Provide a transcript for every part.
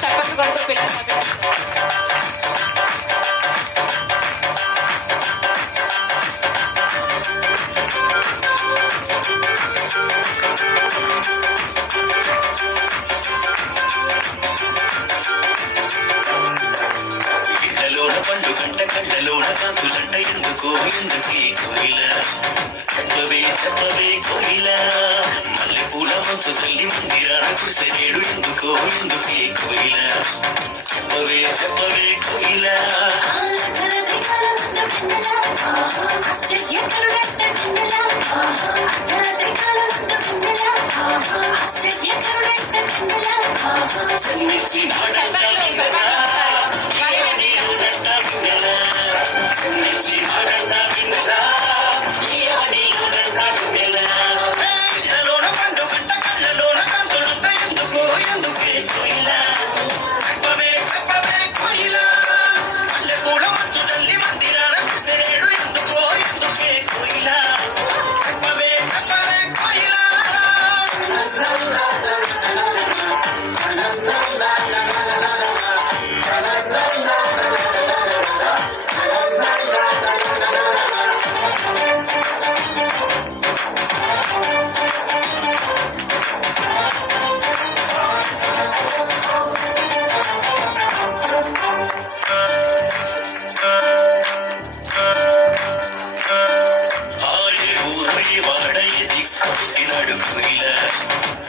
చప్పట్లు కొడుతూ పిల్లలు పండు గంట కళ్ళలోన కాంతులంట ఎందుకో ఎందుకీ కోయిల చెప్పవే చెప్పవే కోయిల మల్లె పూల మంచు తల్లి మందిరాన కురిసెనేడు ఎందుకో ఎందుకీ కోయిల చెప్పవే చెప్పవే కోయిల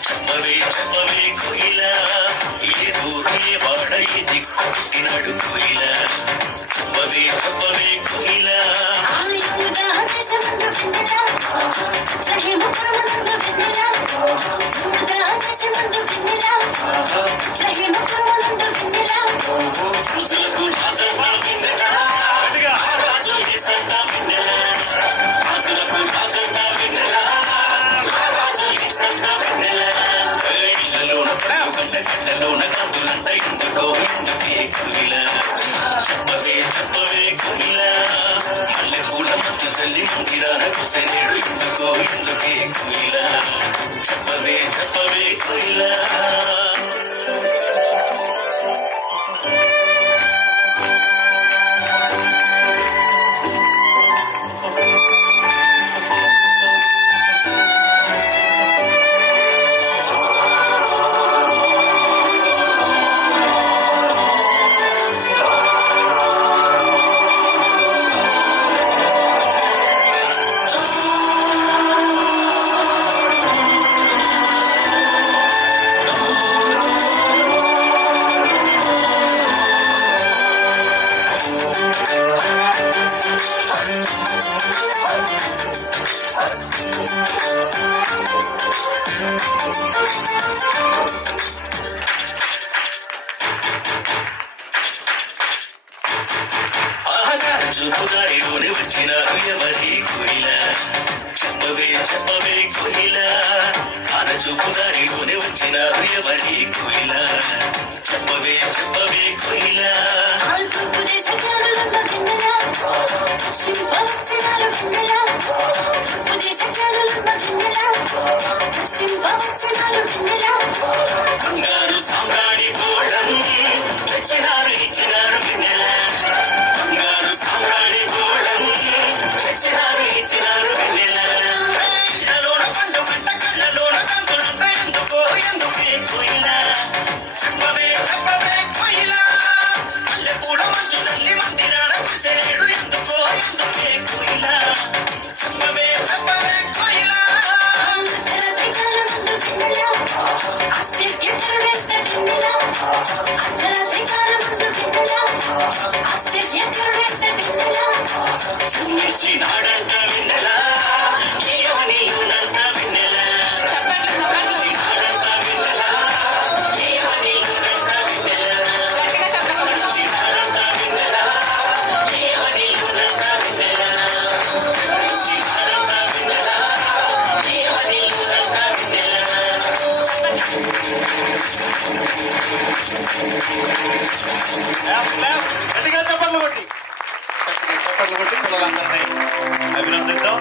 చెప్పవే చెప్పవే కోయిల ఏ దూరే వాడై దిక్కుట్టినాడు కోయిల చెప్పవే చెప్పవే కోయిల గంటలోన కాంతులంట ఎందుకో ఎందుకే కోయిల చెప్పవే చెప్పవే కోయిల మల్లె పూల మంచు తల్లి మందిరాన కురిసెనేడు ఎందుకో ఎందుకే కోయిల చెప్పవే చెప్పవే కోయిల చూపుదారిలోనే వచ్చినారు ఎవరి కోయిల చెప్పవే చెప్పవే కోయిల ఆన చూపుదారిలోనే వచ్చినారు ఎవరి కోయిల చెప్పవే చెప్పవే కోయిల బంగారు సామ్రాణి గోళం తెచ్చినారు ఇచ్చినారు వెన్నెల బంగారు సామ్రాణి గోళం తెచ్చినారు ఇచ్చినారు వెన్నెల కళ్ళలోన పండు గంట కళ్ళలోన కాంతులంట ఎందుకో ఎందుకే కోయిల చెప్పవే చెప్పవే కోయిల మల్లె పూల మంచు తల్లి మందిరాన కురిసెనేడు ఎందుకో ఎందుకే కోయిల చెప్పవే చెప్పవే కోయిల నాడంట వెన్నెల ఏమని నంట వెన్నెల నాడంట వెన్నెల ఏమని నంట వెన్నెల నాడంట వెన్నెల ఏమని నంట వెన్నెల నాడంట వెన్నెల ఏమని నంట వెన్నెల గట్టిగా చప్పట్లు కొట్టి పిల్లలందరినీ అభినందిద్దాం.